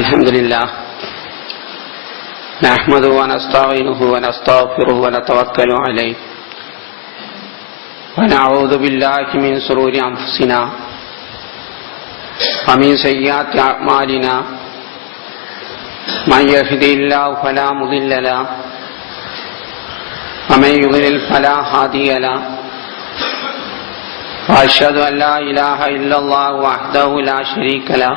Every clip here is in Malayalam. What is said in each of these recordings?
الحمد لله. نحمده ونستعينه ونستغفره ونتوكل عليه. ونعوذ بالله من سرور أنفسنا ومن سيئات أعمالنا. من يهدي الله فلا مضل له ومن يضلل فلا هادي له. وأشهد أن لا إله إلا الله وحده لا شريك له.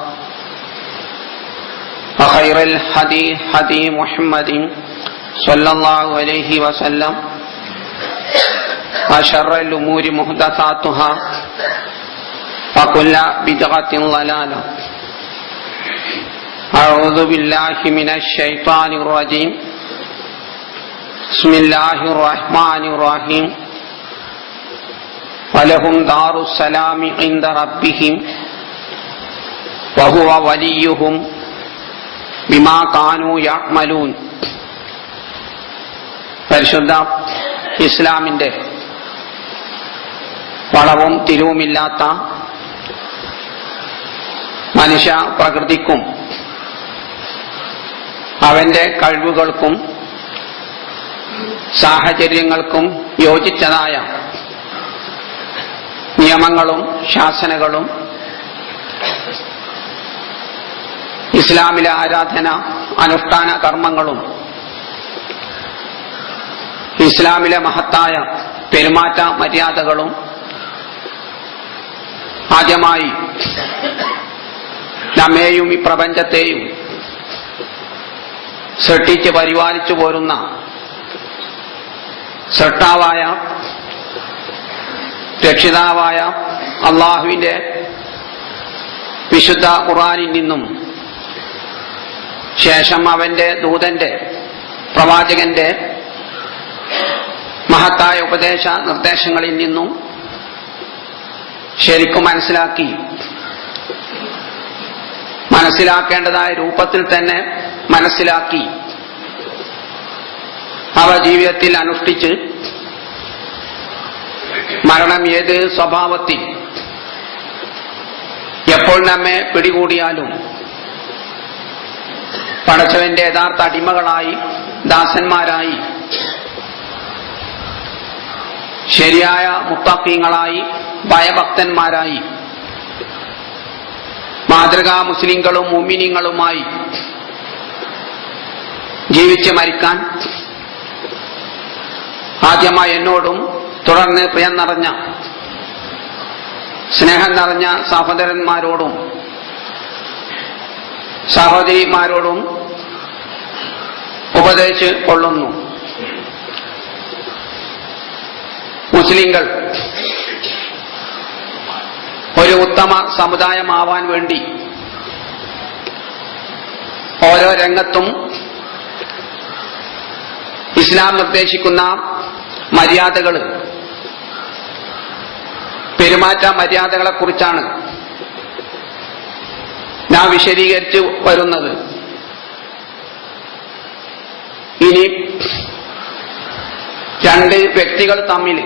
وخير الهدي هدي محمد صلى الله عليه وسلم. وشر الأمور محدثاتها. وكل بدعة ضلالة. أعوذ بالله من الشيطان الرجيم. بسم الله الرحمن الرحيم. ولهم دار السلام عند ربهم. وهو وليهم. ബിമാ പരിശുദ്ധ ഇസ്ലാമിന്റെ വളവും തിരുവുമില്ലാത്ത മനുഷ്യ പ്രകൃതിക്കും അവന്റെ കഴിവുകൾക്കും സാഹചര്യങ്ങൾക്കും യോജിച്ചതായ നിയമങ്ങളും ശാസനകളും ഇസ്ലാമിലെ ആരാധന അനുഷ്ഠാന കർമ്മങ്ങളും ഇസ്ലാമിലെ മഹത്തായ പെരുമാറ്റ മര്യാദകളും ആദ്യമായി നമ്മെയും ഈ പ്രപഞ്ചത്തെയും സൃഷ്ടിച്ച് പരിപാലിച്ചു പോരുന്ന സൃഷ്ടാവായ രക്ഷിതാവായ അള്ളാഹുവിന്റെ വിശുദ്ധ ഖുറാനിൽ നിന്നും ശേഷം അവന്റെ ദൂതന്റെ പ്രവാചകന്റെ മഹത്തായ ഉപദേശ നിർദ്ദേശങ്ങളിൽ നിന്നും ശരിക്കും മനസ്സിലാക്കി. മനസ്സിലാക്കേണ്ടതായ രൂപത്തിൽ തന്നെ മനസ്സിലാക്കി. അവ ജീവിതത്തിൽ അനുഷ്ഠിച്ച് മരണം ഏത് സ്വഭാവത്തിൽ എപ്പോൾ നമ്മെ പിടികൂടിയാലും പടച്ചവന്റെ യഥാർത്ഥ അടിമകളായി ദാസന്മാരായി ശരിയായ മുത്തക്കീങ്ങളായി ഭയഭക്തന്മാരായി മാതൃകാ മുസ്ലിങ്ങളും മുമിനിങ്ങളുമായി ജീവിച്ച് മരിക്കാൻ ആദ്യമായി എന്നോടും തുടർന്ന് പ്രിയം നിറഞ്ഞ സ്നേഹം നിറഞ്ഞ സഹോദരന്മാരോടും സഹോദരിമാരോടും ഉപദേശിച്ച് കൊള്ളുന്നു. മുസ്ലിങ്ങൾ ഒരു ഉത്തമ സമുദായമാവാൻ വേണ്ടി ഓരോ രംഗത്തും ഇസ്ലാം നിർദ്ദേശിക്കുന്ന മര്യാദകൾ പെരുമാറ്റ മര്യാദകളെ ഞാൻ വിശദീകരിച്ചു വരുന്നത്. ഇനി രണ്ട് വ്യക്തികൾ തമ്മിൽ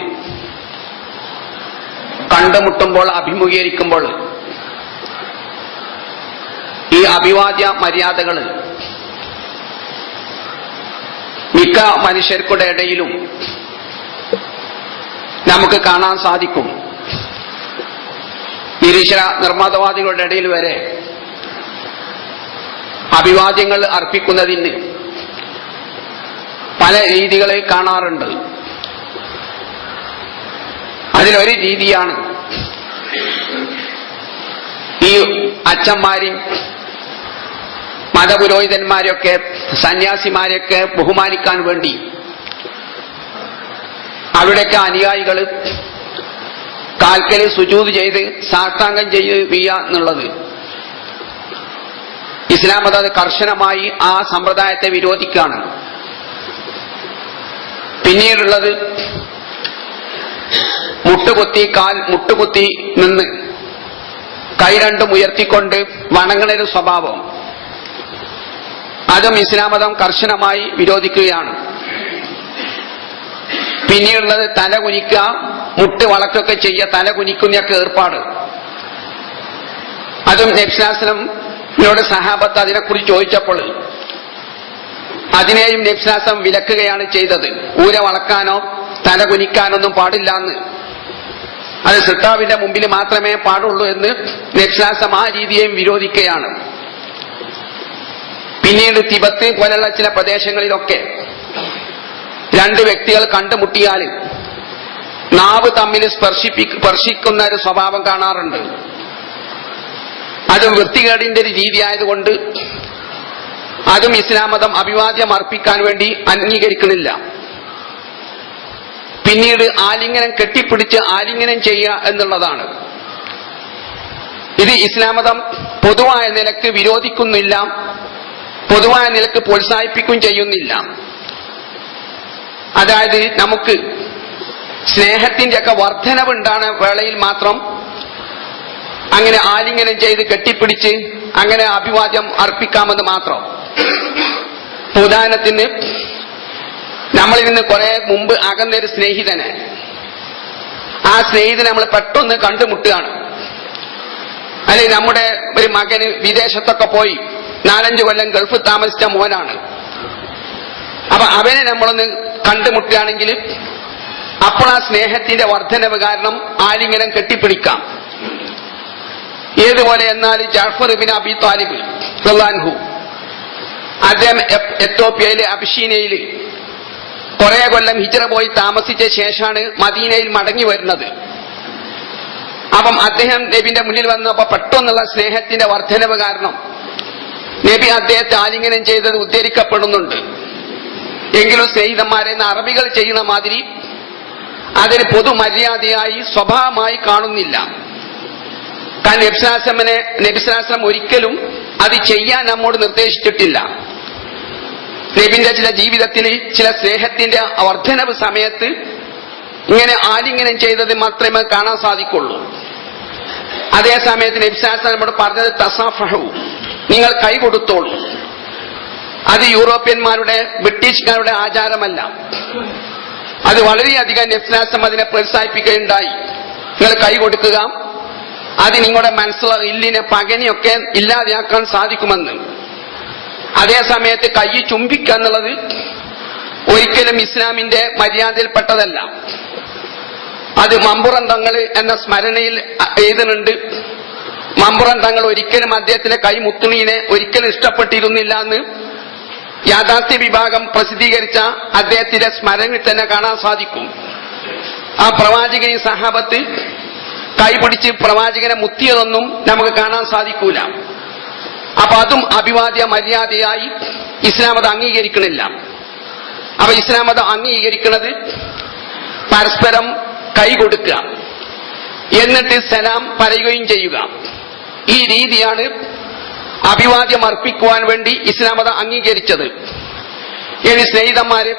കണ്ടുമുട്ടുമ്പോൾ അഭിമുഖീകരിക്കുമ്പോൾ ഈ അഭിവാദ്യ മര്യാദകൾ മിക്ക മനുഷ്യർക്കുടെ ഇടയിലും നമുക്ക് കാണാൻ സാധിക്കും. നിരീശ്വര നിർമ്മാതവാദികളുടെ ഇടയിൽ വരെ അഭിവാദ്യങ്ങൾ അർപ്പിക്കുന്നതിന് പല രീതികളെ കാണാറുണ്ട്. അതിലൊരു രീതിയാണ് ഈ അച്ഛന്മാരും മതപുരോഹിതന്മാരെയൊക്കെ സന്യാസിമാരെയൊക്കെ ബഹുമാനിക്കാൻ വേണ്ടി അവിടെയൊക്കെ അനുയായികൾ കാൽക്കൽ സുജൂത് ചെയ്ത് സാഷ്ടാംഗം ചെയ്യുക എന്നുള്ളത് ഇസ്ലാം മത കർശനമായി ആ സമ്പ്രദായത്തെ വിരോധിക്കുകയാണ്. പിന്നീടുള്ളത് മുട്ടുകുത്തി കാൽ മുട്ടുകുത്തി നിന്ന് കൈ രണ്ടും ഉയർത്തിക്കൊണ്ട് വണങ്ങണൊരു സ്വഭാവം. അതും ഇസ്ലാം മതം കർശനമായി വിരോധിക്കുകയാണ്. പിന്നീടുള്ളത് തല കുനിക്കുക മുട്ട് വളക്കൊക്കെ ചെയ്യുക തല കുനിക്കുന്നൊക്കെ ഏർപ്പാട്. അതും നബ്സാസനോട് സഹാബത്ത് അതിനെക്കുറിച്ച് ചോദിച്ചപ്പോൾ അതിനെയും നബ്സാസം വിലക്കുകയാണ് ചെയ്തത്. ഊര വളക്കാനോ തല കുനിക്കാനൊന്നും പാടില്ല എന്ന് അത് സിട്ടാവിന്റെ മുമ്പിൽ മാത്രമേ പാടുള്ളൂ എന്ന് നബ്സാസം ആ രീതിയെയും വിരോധിക്കുകയാണ്. പിന്നീട് തിബത്ത് പോലുള്ള ചില പ്രദേശങ്ങളിലൊക്കെ രണ്ട് വ്യക്തികൾ കണ്ടുമുട്ടിയാൽ നാവ് തമ്മിൽ സ്പർശിപ്പി സ്പർശിക്കുന്ന ഒരു സ്വഭാവം കാണാറുണ്ട്. അത് വൃത്തികേടിന്റെ ഒരു രീതി ആയതുകൊണ്ട് അതും ഇസ്ലാം മതം അഭിവാദ്യം അർപ്പിക്കാൻ വേണ്ടി അംഗീകരിക്കുന്നില്ല പിന്നീട് ആലിംഗനം കെട്ടിപ്പിടിച്ച് ആലിംഗനം ചെയ്യുക എന്നുള്ളതാണ്. ഇത് ഇസ്ലാം മതം പൊതുവായ നിലയ്ക്ക് വിരോധിക്കുന്നില്ല പൊതുവായ നിലയ്ക്ക് പ്രോത്സാഹിപ്പിക്കുകയും ചെയ്യുന്നില്ല. അതായത് നമുക്ക് സ്നേഹത്തിന്റെയൊക്കെ വർധനവുണ്ടാണ് വേളയിൽ മാത്രം അങ്ങനെ ആലിംഗനം ചെയ്ത് കെട്ടിപ്പിടിച്ച് അങ്ങനെ അഭിവാദ്യം അർപ്പിക്കാമെന്ന് മാത്രം. ഉദാഹരണത്തിന് നമ്മളിൽ നിന്ന് കുറെ മുമ്പ് അകന്നൊരു സ്നേഹിതനെ. ആ സ്നേഹിതനെ നമ്മൾ പെട്ടെന്ന് കണ്ടുമുട്ടുകയാണ്. അല്ലെങ്കിൽ നമ്മുടെ ഒരു മകന് വിദേശത്തൊക്കെ പോയി നാലഞ്ചു കൊല്ലം ഗൾഫ് താമസിച്ച മോനാണ്. അപ്പൊ അവനെ നമ്മളൊന്ന് കണ്ടുമുട്ടുകയാണെങ്കിൽ അപ്പോൾ ആ സ്നേഹത്തിന്റെ വർധനവ് കാരണം ആലിംഗനം കെട്ടിപ്പിടിക്കാം. ഏതുപോലെ എന്നാൽ ജാഫർ ബിൻ അബി താലിബ് റഹ്ലാൻഹു അദ്ദേഹം എത്തോപ്യയിലെ അബിഷീനയിൽ കുറെ കൊല്ലം ഹിജറ പോയി താമസിച്ച ശേഷമാണ് മദീനയിൽ മടങ്ങി വരുന്നത്. അപ്പം അദ്ദേഹം നബിന്റെ മുന്നിൽ വന്നപ്പോ പെട്ടെന്നുള്ള സ്നേഹത്തിന്റെ വർധനവ് കാരണം നബി അദ്ദേഹത്തെ ആലിംഗനം ചെയ്തത് ഉദ്ധരിക്കപ്പെടുന്നുണ്ട്. എങ്കിലും സ്നേഹിതന്മാരെ അറബികൾ ചെയ്യുന്ന മാതിരി അതിന് പൊതുമര്യാദയായി സ്വഭാവമായി കാണുന്നില്ല. കാരണം നബിസ്ലാസ്ലമിനെ നബിസ്ലാസ്ലം ഒരിക്കലും അത് ചെയ്യാൻ നമ്മോട് നിർദ്ദേശിച്ചിട്ടില്ല. നബിന്റെ ചില ജീവിതത്തിൽ ചില സ്നേഹത്തിന്റെ വർധനവ് സമയത്ത് ഇങ്ങനെ ആലിംഗനം ചെയ്തത് മാത്രമേ കാണാൻ സാധിക്കുള്ളൂ. അതേ സമയത്ത് നബിസ്ലാസ്ലം നമ്മോട് പറഞ്ഞത് തസാഫഹു നിങ്ങൾ കൈ കൊടുത്തോളൂ. അത് യൂറോപ്യന്മാരുടെ ബ്രിട്ടീഷുകാരുടെ ആചാരമല്ല. അത് വളരെയധികം നബ്സ്ലാസ്ലം അതിനെ പ്രോത്സാഹിപ്പിക്കുകയുണ്ടായി. നിങ്ങൾ കൈ കൊടുക്കുക അത് നിങ്ങളുടെ മനസ്സിലുള്ള ഇല്ലിനെ പകനിയൊക്കെ ഇല്ലാതെയാക്കാൻ സാധിക്കുമെന്ന്. അതേ സമയത്ത് കൈ ചുംബിക്കുക എന്നുള്ളത് ഒരിക്കലും ഇസ്ലാമിന്റെ മര്യാദയിൽപ്പെട്ടതല്ല. അത് മമ്പുറന്തങ്ങൾ എന്ന സ്മരണയിൽ എഴുതുന്നുണ്ട്. മമ്പുറന്തങ്ങൾ ഒരിക്കലും അദ്ദേഹത്തിന്റെ കൈ മുത്തുണീനെ ഒരിക്കലും ഇഷ്ടപ്പെട്ടിരുന്നില്ല എന്ന് യാഥാർത്ഥ്യ വിഭാഗം പ്രസിദ്ധീകരിച്ച അദ്ദേഹത്തിന്റെ സ്മരണയിൽ തന്നെ കാണാൻ സാധിക്കും. ആ പ്രവാചകനി സഹാബത്ത് കൈപിടിച്ച് പ്രവാചകനെ മുത്തിയതൊന്നും നമുക്ക് കാണാൻ സാധിക്കൂല. അപ്പൊ അതും അഭിവാദ്യ മര്യാദയായി ഇസ്ലാം അത് അംഗീകരിക്കണില്ല. അപ്പൊ ഇസ്ലാം അത് അംഗീകരിക്കുന്നത് പരസ്പരം കൈ കൊടുക്കുക എന്നിട്ട് സലാം പറയുകയും ചെയ്യുക. ഈ രീതിയാണ് അഭിവാദ്യം അർപ്പിക്കുവാൻ വേണ്ടി ഇസ്ലാം അത് അംഗീകരിച്ചത്. ഇനി സ്നേഹിതന്മാര്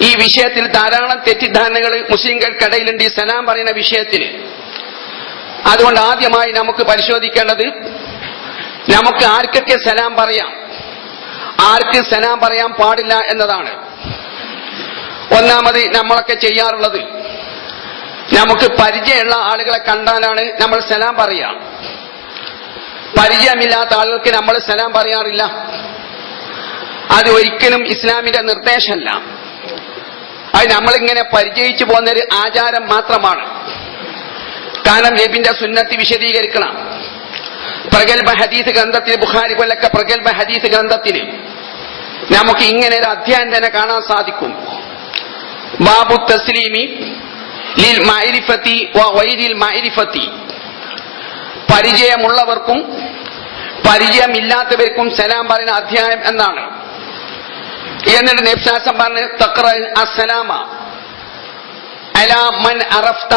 ഈ വിഷയത്തിൽ ധാരാളം തെറ്റിദ്ധാരണകൾ മുസ്ലിംകൾക്കിടയിലുണ്ട് ഈ സലാം പറയുന്ന വിഷയത്തിൽ അതുകൊണ്ട് ആദ്യമായി നമുക്ക് പരിശോധിക്കേണ്ടത് നമുക്ക് ആർക്കൊക്കെ സലാം പറയാം? ആർക്ക് സലാം പറയാൻ പാടില്ല എന്നതാണ്. ഒന്നാമത് നമ്മളൊക്കെ ചെയ്യാറുള്ളത് നമുക്ക് പരിചയമുള്ള ആളുകളെ കണ്ടാലാണ് നമ്മൾ സലാം പറയുക പരിചയമില്ലാത്ത ആളുകൾക്ക് നമ്മൾ സലാം പറയാറില്ല. അത് ഒരിക്കലും ഇസ്ലാമിന്റെ നിർദ്ദേശമല്ല. അത് നമ്മളിങ്ങനെ പരിചയിച്ചു പോകുന്ന ഒരു ആചാരം മാത്രമാണ്. കാരണം നബിന്റെ സുന്നത്തി വിശദീകരിക്കണം. പ്രഗത്ഭ ഹദീസ് ഗ്രന്ഥത്തിൽ ബുഖാരി കൊല്ലൊക്കെ പ്രഗത്ഭ ഹദീസ് ഗ്രന്ഥത്തിൽ നമുക്ക് ഇങ്ങനെ ഒരു അധ്യായം തന്നെ കാണാൻ സാധിക്കും. ബാബു തസ്ലീമി ലിൽ മൈരിഫത്തി വൈരിൽ മൈരിഫത്തി പരിചയമുള്ളവർക്കും പരിചയമില്ലാത്തവർക്കും സലാം പറയുന്ന അധ്യായം എന്നാണ്. എന്നിട്ട് നെബ്സാസം പറഞ്ഞ് തക്ര അസലാമ മൻ അറഫ്ത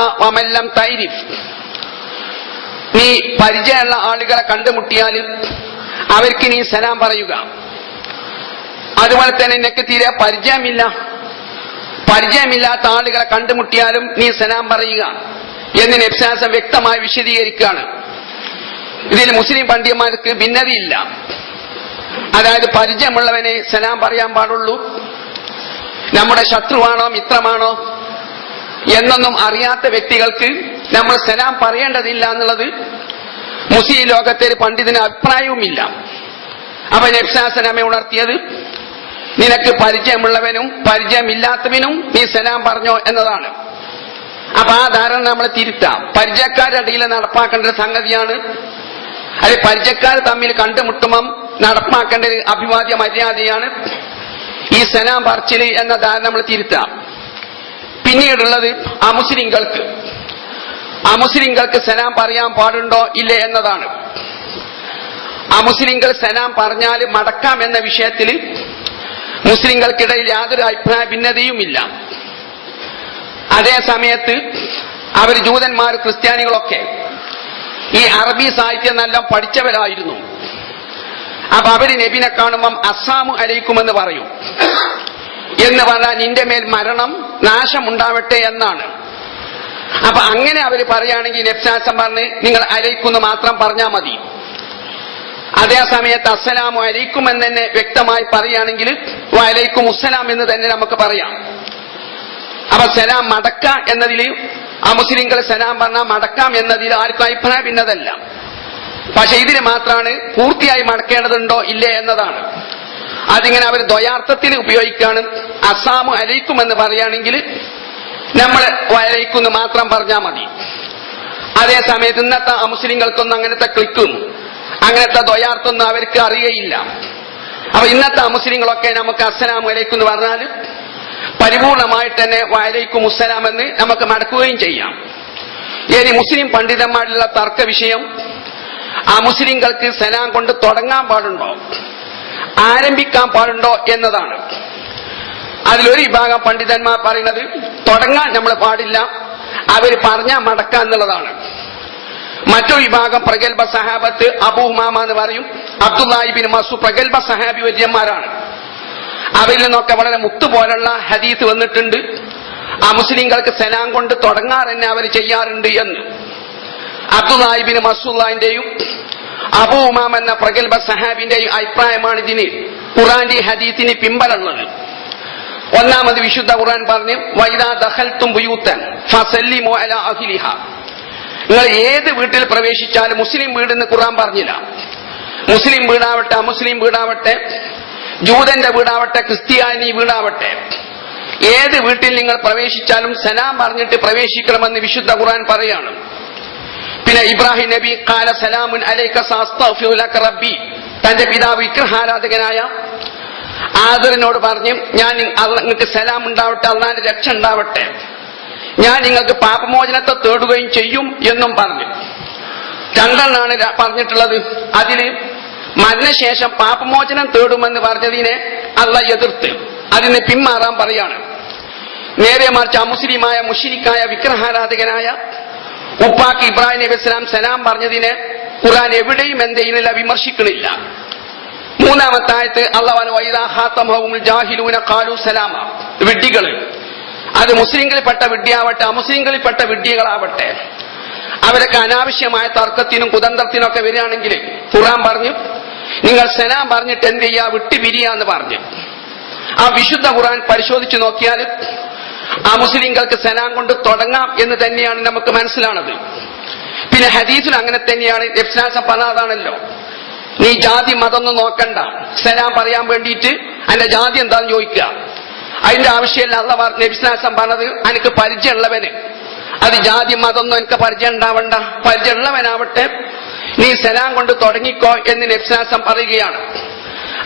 നീ പരിചയമുള്ള ആളുകളെ കണ്ടുമുട്ടിയാൽ അവർക്ക് നീ സലാം പറയുക. അതുപോലെ തന്നെ നിനക്ക് തീരെ പരിചയമില്ല. പരിചയമില്ലാത്ത ആളുകളെ കണ്ടുമുട്ടിയാലും നീ സലാം പറയുക എന്ന് നബ്സാസം വ്യക്തമായി വിശദീകരിക്കുകയാണ്. ഇതിൽ മുസ്ലിം പണ്ഡിതന്മാർക്ക് ഭിന്നതയില്ല. അതായത് പരിചയമുള്ളവനെ സലാം പറയാൻ പാടുള്ളൂ. നമ്മുടെ ശത്രുവാണോ മിത്രമാണോ? എന്നൊന്നും അറിയാത്ത വ്യക്തികൾക്ക് നമ്മൾ സലാം പറയേണ്ടതില്ല എന്നുള്ളത് മുസ്ലിം ലോകത്തെ ഒരു പണ്ഡിതന് അഭിപ്രായവുമില്ല. അപ്പൊ നബ്സാസനമെ ഉണർത്തിയത് നിനക്ക് പരിചയമുള്ളവനും പരിചയമില്ലാത്തവനും നീ സലാം പറഞ്ഞോ എന്നതാണ്. അപ്പൊ ആ ധാരണ നമ്മൾ തിരുത്താം. പരിചയക്കാരുടെ ഇടയിൽ നടപ്പാക്കേണ്ട ഒരു സംഗതിയാണ് അല്ലെ പരിചയക്കാർ തമ്മിൽ കണ്ടുമുട്ടുമ്പം നടപ്പാക്കേണ്ട ഒരു അഭിവാദ്യ മര്യാദയാണ് ഈ സലാം പറച്ചിൽ എന്ന ധാരണ നമ്മൾ തിരുത്താം. പിന്നീടുള്ളത് ആ മുസ്ലിങ്ങൾക്ക്. ആ മുസ്ലിങ്ങൾക്ക് സലാം പറയാൻ പാടുണ്ടോ? ഇല്ലേ എന്നതാണ്. ആ മുസ്ലിങ്ങൾ സലാം പറഞ്ഞാൽ മടക്കാം എന്ന വിഷയത്തിൽ മുസ്ലിങ്ങൾക്കിടയിൽ യാതൊരു അഭിപ്രായ ഭിന്നതയുമില്ല. അതേ സമയത്ത് അവർ ജൂതന്മാർ ക്രിസ്ത്യാനികളൊക്കെ ഈ അറബി സാഹിത്യം നല്ല പഠിച്ചവരായിരുന്നു. അപ്പൊ അവർ നബിനെ കാണുമ്പം അസ്സാമു അലയിക്കുമെന്ന് പറയും. എന്ന് പറഞ്ഞാൽ നിന്റെ മേൽ മരണം നാശമുണ്ടാവട്ടെ എന്നാണ്. അപ്പൊ അങ്ങനെ അവർ പറയുകയാണെങ്കിൽ നബ്സാസം പറഞ്ഞ് നിങ്ങൾ അലയിക്കുന്ന് മാത്രം പറഞ്ഞാൽ മതി. അതേ സമയത്ത് അസ്സലാമു അലൈക്കും എന്ന് തന്നെ വ്യക്തമായി പറയുകയാണെങ്കിൽ വലൈക്കും ഉസ്സലാം എന്ന് തന്നെ നമുക്ക് പറയാം. അപ്പൊ സലാം മടക്ക എന്നതിൽ ആ മുസ്ലിങ്ങൾ സലാം പറഞ്ഞാൽ മടക്കാം എന്നതിൽ ആർക്കും അഭിപ്രായം ഭിന്നതല്ല. പക്ഷെ ഇതിന് മാത്രമാണ് പൂർത്തിയായി മടക്കേണ്ടതുണ്ടോ ഇല്ലേ എന്നതാണ്. അതിങ്ങനെ അവർ ദ്വയാർത്ഥത്തിൽ ഉപയോഗിക്കാണ്. അസാമു അലൈക്കും എന്ന് പറയുകയാണെങ്കിൽ നമ്മൾ വലൈക്കുന്ന് മാത്രം പറഞ്ഞാൽ മതി. അതേ സമയത്ത് ഇന്നത്തെ അമുസ്ലിങ്ങൾക്കൊന്നും അങ്ങനത്തെ ക്ലിക്കും അങ്ങനത്തെ ദ്വയാർത്ഥമൊന്നും അവർക്ക് അറിയയില്ല. അപ്പൊ ഇന്നത്തെ അമുസ്ലിങ്ങളൊക്കെ നമുക്ക് അസ്സലാം വലൈക്കും എന്ന് പറഞ്ഞാൽ പരിപൂർണമായിട്ട് തന്നെ വലൈക്കും മുസ്സലാം എന്ന് നമുക്ക് മടക്കുകയും ചെയ്യാം. ഇനി മുസ്ലിം പണ്ഡിതന്മാരിലുള്ള തർക്ക വിഷയം ആ മുസ്ലിങ്ങൾക്ക് സലാം കൊണ്ട് തുടങ്ങാൻ പാടുണ്ടോ? ആരംഭിക്കാൻ പാടുണ്ടോ എന്നതാണ്. അതിലൊരു വിഭാഗം പണ്ഡിതന്മാർ പറയുന്നത് തുടങ്ങാൻ നമ്മൾ പാടില്ല അവർ പറഞ്ഞാൽ മടക്കുക എന്നുള്ളതാണ്. മറ്റൊരു വിഭാഗം പ്രഗത്ഭ സഹാബത്ത് അബൂമാമ എന്ന് പറയും അബ്ദുല്ലാഹിബിൻ മസു പ്രഗത്ഭ സഹാബി വര്യന്മാരാണ് അവരിൽ നിന്നൊക്കെ വളരെ മുത്തു പോലുള്ള ഹദീസ് വന്നിട്ടുണ്ട്. ആ മുസ്ലിങ്ങൾക്ക് സലാം കൊണ്ട് തുടങ്ങാറെന്നെ അവർ ചെയ്യാറുണ്ട് എന്ന്. അബ്ദുല്ലാഹിബിൻ മസൂല്ലാന്റെയും അബൂ ഉമാം എന്ന പ്രഗത്ഭ സഹാബിന്റെയും അഭിപ്രായമാണ് ഇതിന് ഖുറാന്റെ ഹദീത്തിന് പിമ്പലുള്ളത് ഒന്നാമത് വിശുദ്ധ ഖുറാൻ പറഞ്ഞു വൈദാ ദഹൽത്തും ബുയൂത്തൻ ഫസല്ലിമു അലാ അഹിലിഹ നിങ്ങൾ ഏത് വീട്ടിൽ പ്രവേശിച്ചാലും മുസ്ലിം വീടെന്ന് ഖുറാൻ പറഞ്ഞില്ല. മുസ്ലിം വീടാവട്ടെ അമുസ്ലിം വീടാവട്ടെ ജൂതന്റെ വീടാവട്ടെ ക്രിസ്ത്യാനി വീടാവട്ടെ ഏത് വീട്ടിൽ നിങ്ങൾ പ്രവേശിച്ചാലും സലാം പറഞ്ഞിട്ട് പ്രവേശിക്കണമെന്ന് വിശുദ്ധ ഖുറാൻ പറയാണ്. പിന്നെ ഇബ്രാഹിം നബി കാല സലാമുൻ അലൈക റബ്ബി. തന്റെ പിതാവ് വിഗ്രഹാരാധകനായ ആദറിനോട് പറഞ്ഞു ഞാൻ നിങ്ങൾക്ക് സലാം ഉണ്ടാവട്ടെ അള്ളാന്റെ രക്ഷ ഉണ്ടാവട്ടെ. ഞാൻ നിങ്ങൾക്ക് പാപമോചനത്തെ തേടുകയും ചെയ്യും എന്നും പറഞ്ഞു. രണ്ടെണ്ണാണ് പറഞ്ഞിട്ടുള്ളത്. അതിൽ മരണശേഷം പാപമോചനം തേടുമെന്ന് പറഞ്ഞതിനെ അള്ള എതിർത്ത്. അതിന് പിന്മാറാൻ പറയാണ്. നേരെ മറിച്ച് അമുസ്ലിമായ മുഷിരിക്കായ വിഗ്രഹാരാധകനായ ഉപ്പാക്ക് ഇബ്രാഹിം നബി ഇസ്ലാം സലാം പറഞ്ഞതിന് ഖുറാൻ എവിടെയും എന്തെയിലില്ല വിമർശിക്കണില്ല. മൂന്നാമത്തെ ആയത്ത് കാലു സലാമ. വിഡ്ഢികൾ അത് മുസ്ലിങ്ങളിൽപ്പെട്ട വിഡ്ഢിയാവട്ടെ അമുസ്ലിങ്ങളിൽപ്പെട്ട വിഡ്ഢികളാവട്ടെ. അവരൊക്കെ അനാവശ്യമായ തർക്കത്തിനും കുതന്ത്രത്തിനും ഒക്കെ വരികയാണെങ്കിൽ ഖുറാൻ പറഞ്ഞു നിങ്ങൾ സലാം പറഞ്ഞിട്ട് എന്ത് ചെയ്യാ? വിട്ടു പിരിയാന്ന് പറഞ്ഞു. ആ വിശുദ്ധ ഖുറാൻ പരിശോധിച്ചു നോക്കിയാൽ ആ മുസ്ലിങ്ങൾക്ക് സലാം കൊണ്ട് തുടങ്ങാം എന്ന് തന്നെയാണ് നമുക്ക് മനസ്സിലാണത്. പിന്നെ ഹദീസിൽ അങ്ങനെ തന്നെയാണ് നബ്സാസം പറഞ്ഞതാണല്ലോ നീ ജാതി മതം നോക്കണ്ട. സലാം പറയാൻ വേണ്ടിയിട്ട് അതിന്റെ ജാതി എന്താന്ന് ചോദിക്കുക. അതിന്റെ ആവശ്യമില്ല അല്ല നബിസ്നാസം പറഞ്ഞത് എനിക്ക് പരിചയമുള്ളവന്. അത് ജാതി മതമൊന്നും എനിക്ക് പരിചയം ഉണ്ടാവണ്ട പരിചയമുള്ളവനാവട്ടെ. നീ സലാം കൊണ്ട് തുടങ്ങിക്കോ എന്ന് നെബ്സ്നാസം പറയുകയാണ്.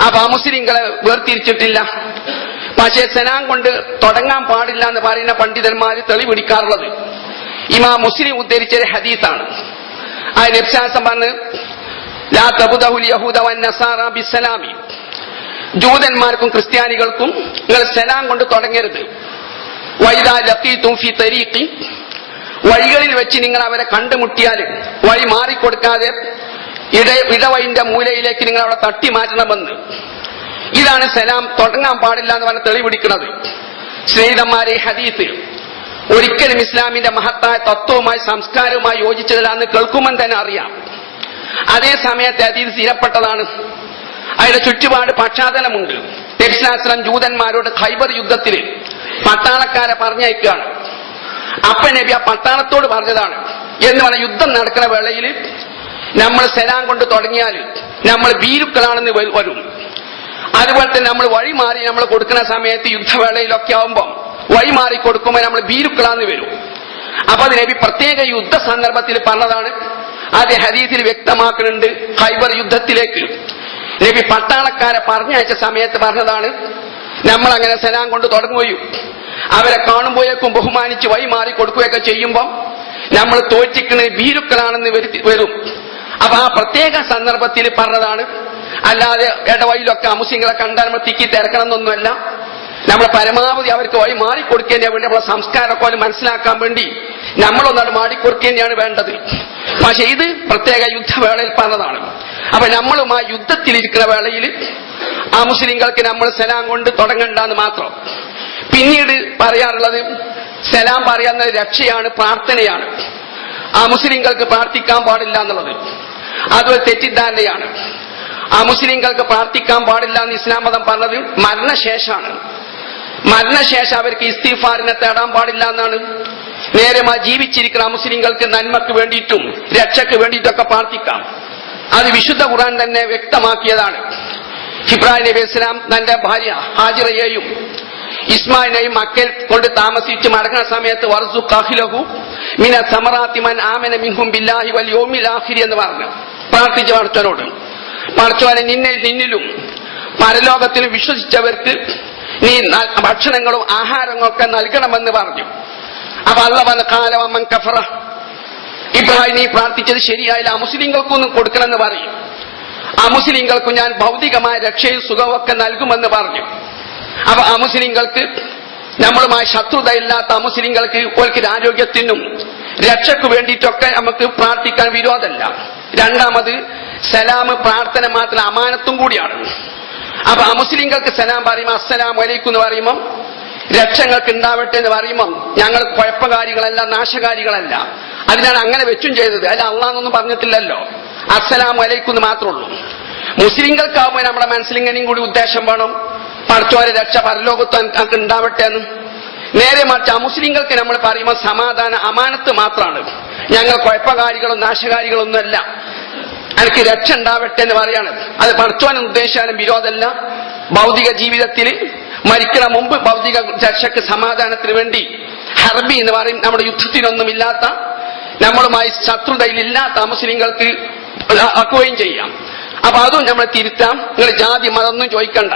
അപ്പൊ അമുസ്ലിങ്ങളെ വേർതിരിച്ചിട്ടില്ല. പക്ഷേ സെനാം കൊണ്ട് തുടങ്ങാൻ പാടില്ല എന്ന് പറയുന്ന പണ്ഡിതന്മാർ തെളിപിടിക്കാറുള്ളത് ഇമാ മുസ്ലിം ഉദ്ധരിച്ച ഹദീസാണ്. ആ നബ്സാസം പറഞ്ഞ് ലാ തബുദഹുൽ യഹൂദ വൻ നസാറ ബിസ്സലാമി. ജൂതന്മാർക്കും ക്രിസ്ത്യാനികൾക്കും നിങ്ങൾ സലാം കൊണ്ട് തുടങ്ങരുത്. വൈദാ ലത്തീത്തും ഫി തരീഖി. വഴികളിൽ വെച്ച് നിങ്ങൾ അവരെ കണ്ടുമുട്ടിയാൽ വഴി മാറിക്കൊടുക്കാതെ ഇട ഇടവഴിന്റെ മൂലയിലേക്ക് നിങ്ങൾ അവിടെ തട്ടി മാറ്റണമെന്ന് ഇതാണ് സലാം. തുടങ്ങാൻ പാടില്ല എന്ന് പറഞ്ഞ തെളിവിടിക്കുന്നത് സ്നേഹിതന്മാരെ ഹദീസ് ഒരിക്കലും ഇസ്ലാമിന്റെ മഹത്തായ തത്വവുമായി സംസ്കാരവുമായി യോജിച്ചതിലാന്ന് കേൾക്കുമ്പോൾ തന്നെ അറിയാം. അതേ സമയത്ത് അതീത് സ്ഥിരപ്പെട്ടതാണ്. അതിന്റെ ചുറ്റുപാട് പശ്ചാത്തലമുണ്ട് നബിസ്ലാസ്ലം ജൂതന്മാരോട് ഖൈബർ യുദ്ധത്തിൽ പട്ടാളക്കാരെ പറഞ്ഞയക്കുകയാണ്. അപ്പ നബി ആ പട്ടാളത്തോട് പറഞ്ഞതാണ്. എന്ന് പറഞ്ഞ യുദ്ധം നടക്കുന്ന വേളയിൽ നമ്മൾ സലാം കൊണ്ട് തുടങ്ങിയാൽ നമ്മൾ ഭീരുക്കളാണെന്ന് വരും. അതുപോലെ തന്നെ നമ്മൾ വഴി മാറി നമ്മൾ കൊടുക്കുന്ന സമയത്ത് യുദ്ധവേളയിലൊക്കെ ആവുമ്പം വഴി മാറി കൊടുക്കുമ്പോൾ നമ്മൾ ഭീരുക്കളാന്ന് വരും. അപ്പൊ നബി പ്രത്യേക യുദ്ധ സന്ദർഭത്തിൽ പറഞ്ഞതാണ്. അത് ഹദീസിൽ വ്യക്തമാക്കുന്നുണ്ട്. ഹൈബർ യുദ്ധത്തിലേക്ക്. നബി പട്ടാളക്കാരെ പറഞ്ഞയച്ച സമയത്ത് പറഞ്ഞതാണ് നമ്മൾ അങ്ങനെ സലാം കൊണ്ട് തുടങ്ങുകയും അവരെ കാണുമ്പോഴേക്കും ബഹുമാനിച്ച് വഴി മാറി കൊടുക്കുകയൊക്കെ ചെയ്യുമ്പം നമ്മൾ തോറ്റിക്കുന്നത് ഭീരുക്കളാണെന്ന് വരും. അപ്പൊ ആ പ്രത്യേക സന്ദർഭത്തിൽ പറഞ്ഞതാണ് അല്ലാതെ ഇടവഴിയിലൊക്കെ അമുസ്ലിങ്ങളെ കണ്ടാൽ നമ്മൾ തിക്കി തിരക്കണം എന്നൊന്നുമല്ല. നമ്മൾ പരമാവധി അവർക്ക് വഴി മാറിക്കൊടുക്കേണ്ട വേണ്ടി നമ്മളെ സംസ്കാരമൊക്കെ അവർ മനസ്സിലാക്കാൻ വേണ്ടി നമ്മളൊന്നാണ് മാറിക്കൊടുക്കേണ്ടതാണ് വേണ്ടത്. പക്ഷെ ഇത് പ്രത്യേക യുദ്ധവേളയിൽ പറഞ്ഞതാണ്. അപ്പൊ നമ്മളും ആ യുദ്ധത്തിലിരിക്കുന്ന വേളയിൽ ആ മുസ്ലിങ്ങൾക്ക് നമ്മൾ സലാം കൊണ്ട് തുടങ്ങണ്ടെന്ന് മാത്രം. പിന്നീട് പറയാറുള്ളത് സലാം പറയാവുന്ന രക്ഷയാണ് പ്രാർത്ഥനയാണ്. ആ മുസ്ലിങ്ങൾക്ക് പ്രാർത്ഥിക്കാൻ പാടില്ല എന്നുള്ളത്. അതൊരു തെറ്റിദ്ധാരണയാണ്. ആ പ്രാർത്ഥിക്കാൻ പാടില്ല എന്ന് ഇസ്ലാം മതം പറഞ്ഞത് മരണശേഷമാണ്. മരണശേഷം അവർക്ക് ഇസ്തിഫാറിനെ തേടാൻ പാടില്ല എന്നാണ്. നേരെ മാ ജീവിച്ചിരിക്കുന്ന മുസ്ലിങ്ങൾക്ക് നന്മക്ക് വേണ്ടിയിട്ടും രക്ഷയ്ക്ക് വേണ്ടിയിട്ടൊക്കെ പ്രാർത്ഥിക്കാം. അത് വിശുദ്ധ ഖുറാൻ തന്നെ വ്യക്തമാക്കിയതാണ്. ഇബ്രാഹിം നബി ഇസ്ലാം തന്റെ ഭാര്യ ഹാജിറയെയും ഇസ്മായിനെയും മക്കയിൽ കൊണ്ട് താമസിച്ച് മടങ്ങുന്ന സമയത്ത് വർസു കഹിലഹു മിന സമറാത്തിമൻ ആമന മിഹും ബില്ലാഹി വൽ യോമിൽ ആഹിരി എന്ന് പറഞ്ഞു. പ്രാർത്ഥിച്ചു പടച്ചവനോട് പടച്ചവനെ നിന്നെ നിന്നിലും പരലോകത്തിലും വിശ്വസിച്ചവർക്ക് നീ ഭക്ഷണങ്ങളും ആഹാരങ്ങളും ഒക്കെ നൽകണമെന്ന് പറഞ്ഞു. അപ്പൊ അല്ല വന്ന കാലവമ്മൻ കഫറ. ഇബ്രാഹിം നീ പ്രാർത്ഥിച്ചത് ശരിയായില്ല. ആ മുസ്ലിങ്ങൾക്കൊന്നും കൊടുക്കണമെന്ന് പറയും. ആ മുസ്ലിങ്ങൾക്ക് ഞാൻ ഭൗതികമായ രക്ഷയും സുഖമൊക്കെ നൽകുമെന്ന് പറഞ്ഞു. അപ്പൊ ആ മുസ്ലിങ്ങൾക്ക് നമ്മളുമായി ശത്രുതയില്ലാത്ത ആ മുസ്ലിങ്ങൾക്ക് ഓൾക്ക് ആരോഗ്യത്തിനും രക്ഷയ്ക്ക് വേണ്ടിയിട്ടൊക്കെ നമുക്ക് പ്രാർത്ഥിക്കാൻ വിരോധമല്ല. രണ്ടാമത് സലാം പ്രാർത്ഥന മാത്രം അമാനത്തും കൂടിയാണ്. അപ്പൊ ആ മുസ്ലിങ്ങൾക്ക് സലാം പറയുമ്പോൾ അസ്സലാം വലൈക്കും എന്ന് പറയുമ്പോൾ രക്ഷങ്ങൾക്ക് ഉണ്ടാവട്ടെ എന്ന് പറയുമ്പം ഞങ്ങൾ കുഴപ്പകാരികളല്ല നാശകാരികളല്ല. അതിനാണ് അങ്ങനെ വെച്ചും ചെയ്തത്. അല്ല അള്ളാന്നൊന്നും പറഞ്ഞിട്ടില്ലല്ലോ. അസ്സലാം വലൈക്കും എന്ന് മാത്രമേ ഉള്ളൂ. മുസ്ലിങ്ങൾക്കാവുമ്പോൾ നമ്മുടെ മനസ്സിലിങ്ങനെയും കൂടി ഉദ്ദേശം വേണം. പഠിച്ചോരെ രക്ഷ പരലോകത്ത് നമുക്ക് ഉണ്ടാവട്ടെ എന്ന്. നേരെ മറിച്ച് അമുസ്ലിങ്ങൾക്ക് നമ്മൾ പറയുമ്പോൾ സമാധാന അമാനത്ത് മാത്രമാണ് ഞങ്ങൾ കുഴപ്പകാരികളും നാശകാരികളൊന്നുമല്ല. എനിക്ക് രക്ഷ ഉണ്ടാവട്ടെ എന്ന് പറയാണ്. അത് പഠിച്ചുവാനും ഉദ്ദേശിച്ചാലും വിരോധമല്ല. ഭൗതിക ജീവിതത്തിൽ മരിക്കണ മുമ്പ് ഭൗതിക രക്ഷക്ക് സമാധാനത്തിന് വേണ്ടി ഹർബി എന്ന് പറയും. നമ്മുടെ യുദ്ധത്തിനൊന്നുമില്ലാത്ത നമ്മളുമായി ശത്രുതയിലില്ലാത്ത മുസ്ലിങ്ങൾക്ക് ആക്കുകയും ചെയ്യാം. അപ്പൊ അതും നമ്മൾ തിരുത്താം. നിങ്ങൾ ജാതി മതമൊന്നും ചോദിക്കണ്ട.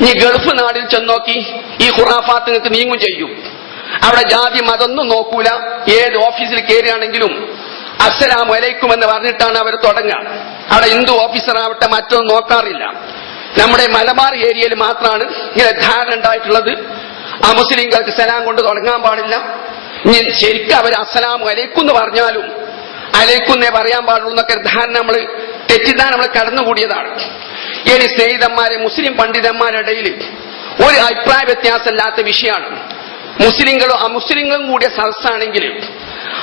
ഇനി ഗൾഫ് നാടിൽ ചെന്നോക്കി ഈ ഖുറാഫാത്ത് നിങ്ങൾക്ക് നീങ്ങും ചെയ്യും. അവിടെ ജാതി മതമൊന്നും നോക്കൂല. ഏത് ഓഫീസിൽ കയറുകയാണെങ്കിലും അസ്സലാമു വലൈക്കും എന്ന് പറഞ്ഞിട്ടാണ് അവർ തുടങ്ങുക. അവിടെ ഹിന്ദു ഓഫീസറാവട്ടെ മറ്റൊന്നും നോക്കാറില്ല. നമ്മുടെ മലബാർ ഏരിയയിൽ മാത്രമാണ് ഇങ്ങനെ ധാരണ ഉണ്ടായിട്ടുള്ളത്. ആ മുസ്ലിംകൾക്ക് സലാം കൊണ്ട് തുടങ്ങാൻ പാടില്ല. ശരിക്കും അവർ അസ്സലാം അലൈക്കും എന്ന് പറഞ്ഞാലും അലൈക്കുന്നേ പറയാൻ പാടുള്ളൂ എന്നൊക്കെ ധാരണ നമ്മൾ തെറ്റിദ്ധാരണ നമ്മൾ കടന്നുകൂടിയതാണ്. ഇനി സ്നേഹിതന്മാരെ മുസ്ലിം പണ്ഡിതന്മാരുടെ ഇടയിൽ ഒരു അഭിപ്രായ വ്യത്യാസമില്ലാത്ത വിഷയമാണ്. മുസ്ലിങ്ങളും അമുസ്ലിങ്ങളും കൂടിയ സദസ്സാണെങ്കിൽ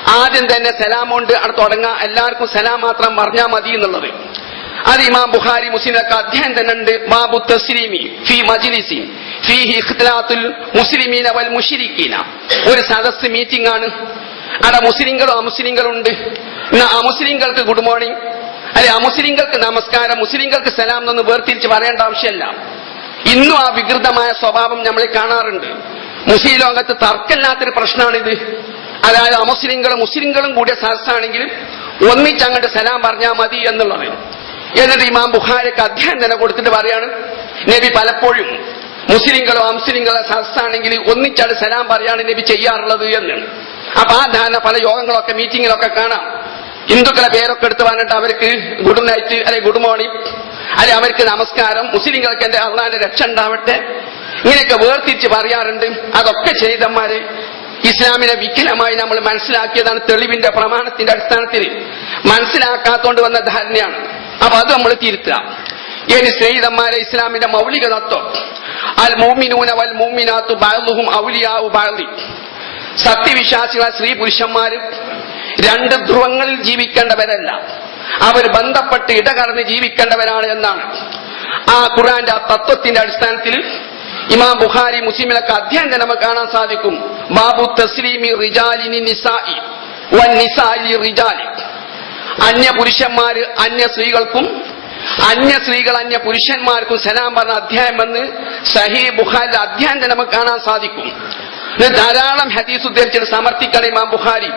ആദ്യം തന്നെ സലാമുണ്ട് അടുത്ത് തുടങ്ങാം. എല്ലാവർക്കും സലാം മാത്രം പറഞ്ഞാൽ മതി എന്നുള്ളത്. അത് ഇമാം ബുഖാരി മുസ്ലിമൊക്കെ അധ്യായം തന്നെ ഉണ്ട്. ബാബു തസ്ലീമി ഫി മജ്ലിസി ഫി ഇഖ്തിലാത്തുൽ മുസ്ലിമീന വൽ മുഷിരിക്കീന ഒരു സദസ് മീറ്റിംഗ് ആണ്. അവിടെ മുസ്ലിങ്ങളും അമുസ്ലിങ്ങളും ഉണ്ട് അമുസ്ലിങ്ങൾക്ക് ഗുഡ് മോർണിംഗ് അല്ലെ അമുസ്ലിങ്ങൾക്ക് നമസ്കാരം മുസ്ലിങ്ങൾക്ക് സലാം എന്നൊന്ന് വേർതിരിച്ച് പറയേണ്ട ആവശ്യമല്ല. ഇന്നും ആ വികൃതമായ സ്വഭാവം നമ്മളെ കാണാറുണ്ട്. മുസ്ലിം ലോകത്ത് തർക്കമില്ലാത്തൊരു പ്രശ്നമാണിത്. അതായത് അമുസ്ലിങ്ങളും മുസ്ലിങ്ങളും കൂടിയ സദസ്സാണെങ്കിലും ഒന്നിച്ച് അങ്ങോട്ട് സലാം പറഞ്ഞാൽ മതി എന്നുള്ളത്. എന്നിട്ട് ഇമാം ബുഖാരിക്ക് അധ്യയനം തന്നെ കൊടുത്തിട്ട് പറയാണ് നബി പലപ്പോഴും മുസ്ലിങ്ങളോ അമുസ്ലിങ്ങളോ സദസ്സാണെങ്കിൽ ഒന്നിച്ചാണ് സലാം പറയാണ് നബി ചെയ്യാറുള്ളത് എന്ന്. അപ്പൊ ആ ധാരണ പല യോഗങ്ങളൊക്കെ മീറ്റിങ്ങിലൊക്കെ കാണാം. ഹിന്ദുക്കളെ പേരൊക്കെ എടുത്ത് പറഞ്ഞിട്ട് അവർക്ക് ഗുഡ് നൈറ്റ് അല്ലെ ഗുഡ് മോർണിംഗ് അല്ലെ അവർക്ക് നമസ്കാരം മുസ്ലിങ്ങൾക്ക് എന്റെ അള്ളാന്റെ രക്ഷ ഉണ്ടാവട്ടെ ഇങ്ങനെയൊക്കെ വേർതിരിച്ച് പറയാറുണ്ട്. അതൊക്കെ ചെയ്തന്മാര് ഇസ്ലാമിനെ വികലമായി നമ്മൾ മനസ്സിലാക്കിയതാണ് തെളിവിന്റെ പ്രമാണത്തിന്റെ അടിസ്ഥാനത്തിൽ. മനസ്സിലാക്കാത്തോണ്ട് വന്ന ധാരണയാണ്. അപ്പൊ അത് നമ്മൾ തിരുത്തുക. ഇനി സ്നേഹിതന്മാരെ ഇസ്ലാമിന്റെ മൗലിക തത്വം. അൽ മോമിനൂന വൽ മോമിനാത്തു ബാലുഹും ഔലിയാവു ബാലി സത്യവിശ്വാസികളായ സ്ത്രീ പുരുഷന്മാരും രണ്ട് ധ്രുവങ്ങളിൽ ജീവിക്കേണ്ടവരല്ല. അവർ ബന്ധപ്പെട്ട് ഇടകടന്ന് ജീവിക്കേണ്ടവരാണ് എന്നാണ്. ആ ഖുറാന്റെ ആ തത്വത്തിന്റെ അടിസ്ഥാനത്തിൽ ഇമാം ബുഖാരി മുസ്ലിമിലൊക്കെ അധ്യയനം നമുക്ക് കാണാൻ സാധിക്കും. ബാബു തസ്ലീമി റിജാലിനി നിസായി വൻ നിസായി റിജാലി. അന്യ പുരുഷന്മാര് അന്യ സ്ത്രീകൾക്കും അന്യ സ്ത്രീകൾ അന്യ പുരുഷന്മാർക്കും സലാം പറഞ്ഞ അധ്യായം എന്ന് സഹി ബുഖാരിന്റെ അധ്യായം നമുക്ക് കാണാൻ സാധിക്കും. ധാരാളം ഹദീസ് ഉദ്ധരിച്ചിട്ട് സമർത്ഥിക്കണം ഇമാം ബുഖാരി.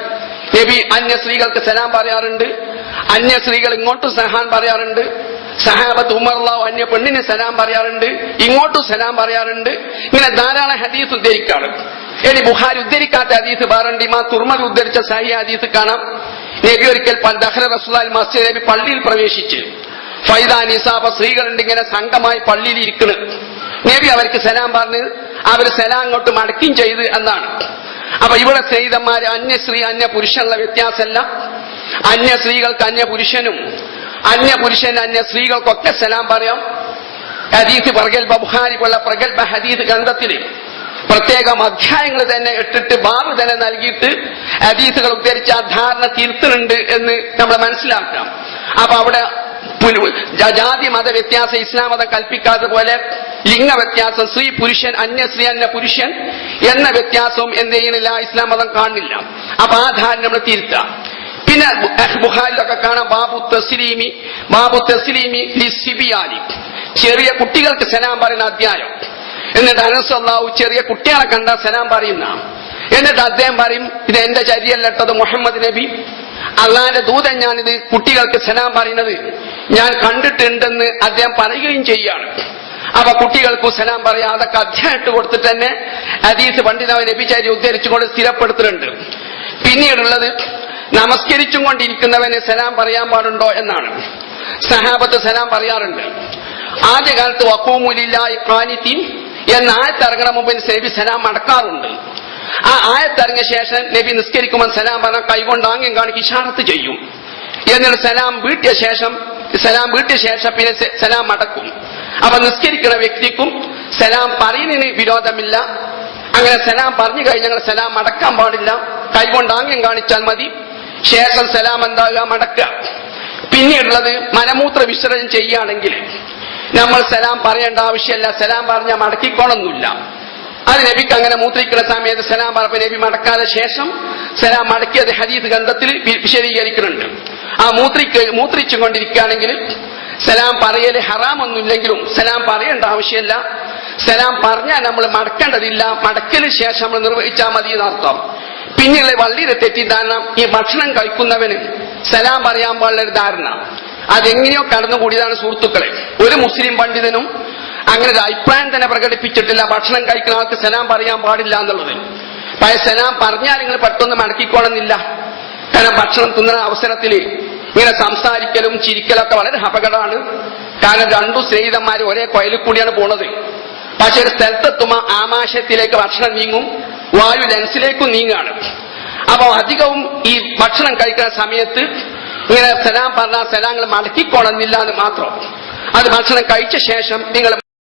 നബി അന്യ സ്ത്രീകൾക്ക് സലാം പറയാറുണ്ട്. അന്യ സ്ത്രീകൾ ഇങ്ങോട്ടും സഹാൻ പറയാറുണ്ട്. സഹാബത്ത് ഉമർലാവ് അന്യ പെണ്ണിന് സലാം പറയാറുണ്ട് ഇങ്ങോട്ടും സലാം പറയാറുണ്ട്. ഇങ്ങനെ ധാരാളം ഹദീസ് ഉദ്ധരിക്കാണ് ഇനി ബുഹാരി ഉദ്ധരിക്കാത്ത ഹദീസ് പറയാറുണ്ട് ഇമാ തുർമൽ ഉദ്ധരിച്ച സഹി ഹദീസ് കാണാം. നബി ഒരിക്കൽ ദഹ്റ റസുലാൽ മസ്ജിദ് നബി പള്ളിയിൽ പ്രവേശിച്ച് ഫൈദ നിസാബ സ്ത്രീകളുണ്ട് ഇങ്ങനെ സംഘമായി പള്ളിയിൽ ഇരിക്കുന്നു നബി അവർക്ക് സലാം പറഞ്ഞ് അവർ സലാം അങ്ങോട്ട് മടക്കുകയും ചെയ്ത് എന്നാണ്. അപ്പൊ ഇവിടെ സ്ത്രീതന്മാര് അന്യ സ്ത്രീ അന്യ പുരുഷനുള്ള വ്യത്യാസമല്ല. അന്യ സ്ത്രീകൾക്ക് അന്യ പുരുഷനും അന്യ പുരുഷൻ അന്യ സ്ത്രീകൾക്കൊക്കെ സലാം പറയാം. ഹദീസ് ബുഹാരി പോലുള്ള പ്രഗത്ഭ ഹദീസ് ഗ്രന്ഥത്തിൽ പ്രത്യേകം അധ്യായങ്ങൾ തന്നെ ഇട്ടിട്ട് ബാബ് തന്നെ നൽകിയിട്ട് ഹദീസുകൾ ഉദ്ധരിച്ച ആ ധാരണ തിരുത്തുന്നുണ്ട് എന്ന് നമ്മൾ മനസ്സിലാക്കാം. അപ്പൊ അവിടെ ജാതി മത വ്യത്യാസം ഇസ്ലാം മതം കൽപ്പിക്കാത്ത പോലെ ലിംഗ വ്യത്യാസം സ്ത്രീ പുരുഷൻ അന്യ സ്ത്രീ അന്യ പുരുഷൻ എന്ന വ്യത്യാസവും എന്ത് ചെയ്യണില്ല ഇസ്ലാം മതം കാണുന്നില്ല. അപ്പൊ ആ ധാരണ നമ്മൾ തിരുത്താം. പിന്നെ ബുഹാരിലൊക്കെ കാണാം ബാബു തസ്ലീമി ബാബു തസ്ലീമി ലിസിബിയാനി ചെറിയ കുട്ടികൾക്ക് സലാം പറയുന്ന അധ്യായം. എന്നിട്ട് അനസല്ലാവു ചെറിയ കുട്ടികളെ കണ്ട സലാം പറയുന്ന. എന്നിട്ട് അദ്ദേഹം പറയും ഇത് എന്റെ ചര്യല്ലട്ടത് മുഹമ്മദ് നബി. അള്ളാന്റെ ദൂതൻ ഞാനിത് കുട്ടികൾക്ക് സലാം പറയുന്നത്. ഞാൻ കണ്ടിട്ടുണ്ടെന്ന് അദ്ദേഹം പറയുകയും ചെയ്യാണ്. അപ്പൊ കുട്ടികൾക്ക് സലാം പറയാം. അതൊക്കെ അധ്യായിട്ട് കൊടുത്തിട്ട് തന്നെ അതീസ് പണ്ഡിതവൻ നബിചാരി ഉദ്ധരിച്ചുകൊണ്ട് സ്ഥിരപ്പെടുത്തുന്നുണ്ട്. പിന്നീടുള്ളത് നമസ്കരിച്ചും കൊണ്ടിരിക്കുന്നവന് സലാം പറയാൻ പാടുണ്ടോ എന്നാണ്. സഹാബത്ത് സലാം പറയാറുണ്ട്. ആദ്യകാലത്ത് വക്കൂമുലില്ലായി കാനിത്തീൻ എന്ന ആയത്തിറങ്ങണ മുമ്പ് നബി സലാം മടക്കാറുണ്ട് ആ ആയത്തിറങ്ങിയ ശേഷം നബി നിസ്കരിക്കുമ്പോൾ സലാം പറഞ്ഞ കൈകൊണ്ട് ആംഗ്യം കാണിക്ക് ഇഷാറത്ത് ചെയ്യും. എന്നിട്ട് സലാം വീട്ടിയ ശേഷം സലാം വീട്ടിയ ശേഷം പിന്നെ സലാം മടക്കും അപ്പൊ നിസ്കരിക്കുന്ന വ്യക്തിക്കും സലാം പറയുന്നതിന് വിരോധമില്ല. അങ്ങനെ സലാം പറഞ്ഞു കഴിഞ്ഞാൽ സലാം മടക്കാൻ പാടില്ല. കൈകൊണ്ട് ആംഗ്യം കാണിച്ചാൽ മതി. ശേഷം സലാം എന്താകുക മടക്കുക. പിന്നീടുള്ളത് മലമൂത്ര വിസർജനം ചെയ്യുകയാണെങ്കിൽ നമ്മൾ സലാം പറയേണ്ട ആവശ്യമല്ല. സലാം പറഞ്ഞാൽ മടക്കിക്കോളൊന്നുമില്ല അത് നബിക്ക് അങ്ങനെ മൂത്രിക്കുന്ന സമയത്ത് സലാം പറഞ്ഞ നബി മടക്കാതെ ശേഷം സലാം മടക്കിയത് ഹദീസ് ഗ്രന്ഥത്തിൽ വി- വിശദീകരിക്കുന്നുണ്ട്. ആ മൂത്രിക്ക് മൂത്രിച്ചു കൊണ്ടിരിക്കുകയാണെങ്കിൽ സലാം പറയൽ ഹറാമൊന്നുമില്ലെങ്കിലും സലാം പറയേണ്ട ആവശ്യമില്ല. സലാം പറഞ്ഞാൽ നമ്മൾ മടക്കേണ്ടതില്ല. മടക്കലിന് ശേഷം നമ്മൾ നിർവഹിച്ചാൽ മതി എന്നർത്ഥം. പിന്നെയുള്ള വള്ളിയുടെ തെറ്റിദ്ധാരണ ഈ ഭക്ഷണം കഴിക്കുന്നവന് സലാം പറയാൻ പാടുള്ള ഒരു ധാരണ. അതെങ്ങനെയോ കടന്നുകൂടിയതാണ് സുഹൃത്തുക്കളെ. ഒരു മുസ്ലിം പണ്ഡിതനും അങ്ങനെ ഒരു അഭിപ്രായം തന്നെ പ്രകടിപ്പിച്ചിട്ടില്ല ഭക്ഷണം കഴിക്കുന്ന ആൾക്ക് സലാം പറയാൻ പാടില്ല എന്നുള്ളത്. പഴയ സലാം പറഞ്ഞാൽ നിങ്ങൾ പെട്ടെന്ന് മടക്കിക്കോണമെന്നില്ല കാരണം ഭക്ഷണം തിന്നുന്ന അവസരത്തിൽ ഇങ്ങനെ സംസാരിക്കലും ചിരിക്കലൊക്കെ വളരെ അപകടമാണ്. കാരണം രണ്ടു സ്നേഹിതന്മാർ ഒരേ കൊയലിൽ കൂടിയാണ് പോണത്. പക്ഷെ ഒരു സ്ഥലത്തെത്തുമ്പോൾ ആമാശയത്തിലേക്ക് ഭക്ഷണം നീങ്ങും വായു ലെൻസിലേക്കും നീങ്ങാണ്. അപ്പൊ അധികവും ഈ ഭക്ഷണം കഴിക്കുന്ന സമയത്ത് ഇങ്ങനെ സലാം പറഞ്ഞ സലാങ്ങൾ മടക്കിക്കൊള്ളുന്നില്ല എന്ന് മാത്രം. അത് ഭക്ഷണം കഴിച്ച ശേഷം നിങ്ങൾ